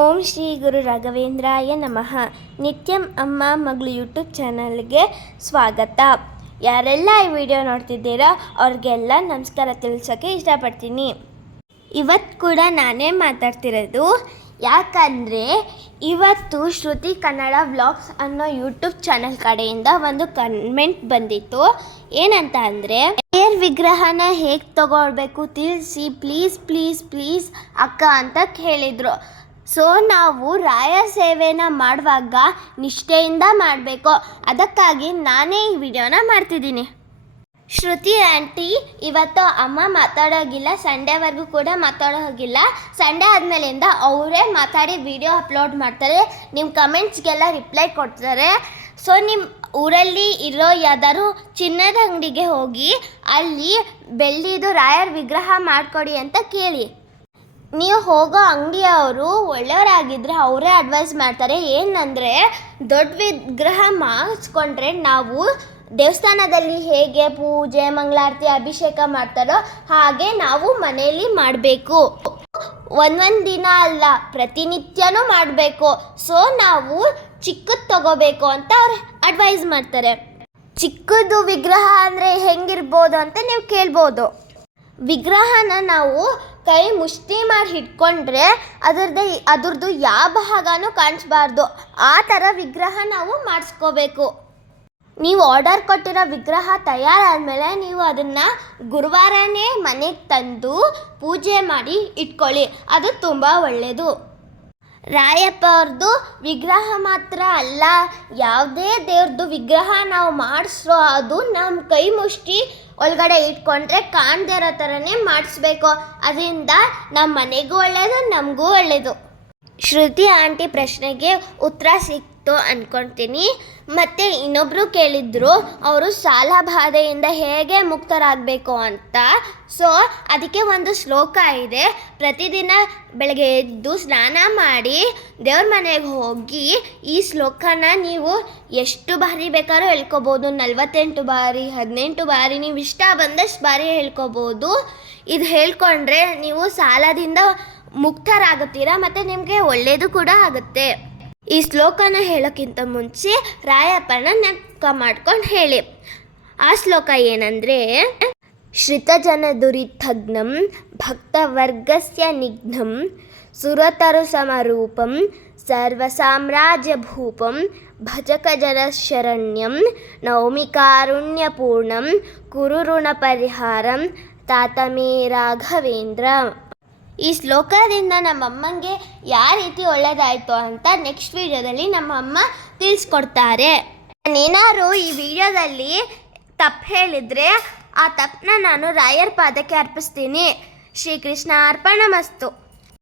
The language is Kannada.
ಓಂ ಶ್ರೀ ಗುರು ರಾಘವೇಂದ್ರಾಯ ನಮಃ. ನಿತ್ಯಂ ಅಮ್ಮ ಮಗಳು ಯೂಟ್ಯೂಬ್ ಚಾನಲ್ಗೆ ಸ್ವಾಗತ. ಯಾರೆಲ್ಲ ಈ ವಿಡಿಯೋ ನೋಡ್ತಿದ್ದೀರೋ ಅವ್ರಿಗೆಲ್ಲ ನಮಸ್ಕಾರ ತಿಳಿಸೋಕ್ಕೆ ಇಷ್ಟಪಡ್ತೀನಿ. ಇವತ್ತು ಕೂಡ ನಾನೇ ಮಾತಾಡ್ತಿರೋದು ಯಾಕಂದರೆ ಇವತ್ತು ಶ್ರುತಿ ಕನ್ನಡ ವ್ಲಾಗ್ಸ್ ಅನ್ನೋ ಯೂಟ್ಯೂಬ್ ಚಾನಲ್ ಕಡೆಯಿಂದ ಒಂದು ಕಮೆಂಟ್ ಬಂದಿತ್ತು. ಏನಂತ ಅಂದರೆ, ಏರ್ ವಿಗ್ರಹನ ಹೇಗೆ ತಗೊಳ್ಬೇಕು ತಿಳಿಸಿ, ಪ್ಲೀಸ್ ಪ್ಲೀಸ್ ಪ್ಲೀಸ್, ಅಕ್ಕ ಅಂತ ಕೇಳಿದರು. ಸೊ ನಾವು ರಾಯ ಸೇವೆನ ಮಾಡುವಾಗ ನಿಷ್ಠೆಯಿಂದ ಮಾಡಬೇಕು. ಅದಕ್ಕಾಗಿ ನಾನೇ ಈ ವಿಡಿಯೋನ ಮಾಡ್ತಿದ್ದೀನಿ. ಶ್ರುತಿ ಆಂಟಿ, ಇವತ್ತು ಅಮ್ಮ ಮಾತಾಡೋಗಿಲ್ಲ ಸಂಡೇವರೆಗೂ ಕೂಡ ಮಾತಾಡೋ ಹೋಗಿಲ್ಲ ಸಂಡೇ ಆದಮೇಲಿಂದ ಅವರೇ ಮಾತಾಡಿ ವಿಡಿಯೋ ಅಪ್ಲೋಡ್ ಮಾಡ್ತಾರೆ. ನಿಮ್ಮ ಕಮೆಂಟ್ಸ್ಗೆಲ್ಲ ರಿಪ್ಲೈ ಕೊಡ್ತಾರೆ. ಸೊ ನಿಮ್ಮ ಊರಲ್ಲಿ ಇರೋ ಯಾವ್ದಾದ್ರು ಚಿನ್ನದ ಅಂಗಡಿಗೆ ಹೋಗಿ ಅಲ್ಲಿ ಬೆಳ್ಳಿದು ರಾಯರ್ ವಿಗ್ರಹ ಮಾಡಿಕೊಡಿ ಅಂತ ಕೇಳಿ. ನೀವು ಹೋಗೋ ಅಂಗಡಿಯವರು ಒಳ್ಳೆಯವರಾಗಿದ್ದರೆ ಅವರೇ ಅಡ್ವೈಸ್ ಮಾಡ್ತಾರೆ. ಏನಂದರೆ, ದೊಡ್ಡ ವಿಗ್ರಹ ಮಾಡಿಸ್ಕೊಂಡ್ರೆ ನಾವು ದೇವಸ್ಥಾನದಲ್ಲಿ ಹೇಗೆ ಪೂಜೆ, ಮಂಗಳಾರತಿ, ಅಭಿಷೇಕ ಮಾಡ್ತಾರೋ ಹಾಗೆ ನಾವು ಮನೆಯಲ್ಲಿ ಮಾಡಬೇಕು. ಒಂದೊಂದು ದಿನ ಅಲ್ಲ, ಪ್ರತಿನಿತ್ಯನೂ ಮಾಡಬೇಕು. ಸೊ ನಾವು ಚಿಕ್ಕದು ತಗೋಬೇಕು ಅಂತ ಅವ್ರು ಅಡ್ವೈಸ್ ಮಾಡ್ತಾರೆ. ಚಿಕ್ಕದು ವಿಗ್ರಹ ಅಂದರೆ ಹೆಂಗಿರ್ಬೋದು ಅಂತ ನೀವು ಕೇಳ್ಬೋದು. ವಿಗ್ರಹನ ನಾವು ಕೈ ಮುಷ್ಟಿ ಮಾಡಿ ಹಿಡ್ಕೊಂಡ್ರೆ ಅದರದ್ದು ಅದ್ರದ್ದು ಯಾವ ಭಾಗನೂ ಕಾಣಿಸ್ಬಾರ್ದು. ಆ ಥರ ವಿಗ್ರಹ ನಾವು ಮಾಡಿಸ್ಕೋಬೇಕು. ನೀವು ಆರ್ಡರ್ ಕೊಟ್ಟಿರೋ ವಿಗ್ರಹ ತಯಾರಾದಮೇಲೆ ನೀವು ಅದನ್ನು ಗುರುವಾರನೇ ಮನೆಗೆ ತಂದು ಪೂಜೆ ಮಾಡಿ ಇಟ್ಕೊಳ್ಳಿ. ಅದು ತುಂಬ ಒಳ್ಳೆಯದು ರಾಯಪ್ಪ ಅವ್ರದ್ದು ವಿಗ್ರಹ ಮಾತ್ರ ಅಲ್ಲ, ಯಾವುದೇ ದೇವ್ರದ್ದು ವಿಗ್ರಹ ನಾವು ಮಾಡಿಸ್ರೋ ಅದು ನಮ್ಮ ಕೈ ಮುಷ್ಟಿ ಒಳಗಡೆ ಇಟ್ಕೊಂಡ್ರೆ ಕಾಣದೇ ಇರೋ ಥರನೇ ಮಾಡಿಸ್ಬೇಕು. ಅದರಿಂದ ನಮ್ಮ ಮನೆಗೂ ಒಳ್ಳೆಯದು ನಮಗೂ ಒಳ್ಳೆಯದು ಶ್ರುತಿ ಆಂಟಿ ಪ್ರಶ್ನೆಗೆ ಉತ್ತರ ಸಿಕ್ತು ಅಂದ್ಕೊಳ್ತೀನಿ ಮತ್ತು ಇನ್ನೊಬ್ಬರು ಕೇಳಿದ್ರು, ಅವರು ಸಾಲ ಬಾಧೆಯಿಂದ ಹೇಗೆ ಮುಕ್ತರಾಗಬೇಕು ಅಂತ? ಸೊ ಅದಕ್ಕೆ ಒಂದು ಶ್ಲೋಕ ಇದೆ. ಪ್ರತಿದಿನ ಬೆಳಗ್ಗೆ ಎದ್ದು ಸ್ನಾನ ಮಾಡಿ ದೇವ್ರ ಮನೆಗೆ ಹೋಗಿ ಈ ಶ್ಲೋಕನ ನೀವು ಎಷ್ಟು ಬಾರಿ ಬೇಕಾದ್ರೂ ಹೇಳ್ಕೊಬೋದು. ನಲ್ವತ್ತೆಂಟು ಬಾರಿ, ಹದಿನೆಂಟು ಬಾರಿ, ನೀವು ಇಷ್ಟ ಬಂದಷ್ಟು ಬಾರಿ ಹೇಳ್ಕೊಬೋದು. ಇದು ಹೇಳ್ಕೊಂಡ್ರೆ ನೀವು ಸಾಲದಿಂದ ಮುಕ್ತರಾಗುತ್ತೀರಾ? ಮತ್ತು ನಿಮಗೆ ಒಳ್ಳೆಯದು ಕೂಡ ಆಗುತ್ತೆ. ಈ ಶ್ಲೋಕನ ಹೇಳೋಕ್ಕಿಂತ ಮುಂಚೆ ರಾಯಪ್ಪನ ನೆನಪ ಮಾಡ್ಕೊಂಡು ಹೇಳಿ ಆ ಶ್ಲೋಕ ಏನಂದರೆ ಶ್ರಿತಜನ ದುರಿತಘ್ನಂ ಭಕ್ತವರ್ಗಸ್ಯ ನಿಘ್ನಂ ಸುರತರು ಸಮರೂಪಂ ಸರ್ವಸಾಮ್ರಾಜ್ಯಭೂಪಂ ಭಜಕಜನ ಶರಣ್ಯಂ ನೌಮಿ ಕಾರುಣ್ಯಪೂರ್ಣಂ ಕುರು ಋಣ ಪರಿಹಾರಂ ತಾತಮೇ ರಾಘವೇಂದ್ರ ಈ ಶ್ಲೋಕದಿಂದ ನಮ್ಮಮ್ಮಂಗೆ ಯಾವ ರೀತಿ ಒಳ್ಳೆಯದಾಯಿತು ಅಂತ ನೆಕ್ಸ್ಟ್ ವಿಡಿಯೋದಲ್ಲಿ ನಮ್ಮಮ್ಮ ತಿಳಿಸ್ಕೊಡ್ತಾರೆ. ನಾನೇನಾದ್ರು ಈ ವಿಡಿಯೋದಲ್ಲಿ ತಪ್ಪು ಹೇಳಿದರೆ ಆ ತಪ್ಪನ್ನ ನಾನು ರಾಯರ್ ಪಾದಕ್ಕೆ ಅರ್ಪಿಸ್ತೀನಿ. ಶ್ರೀಕೃಷ್ಣ ಅರ್ಪಣ ಮಸ್ತು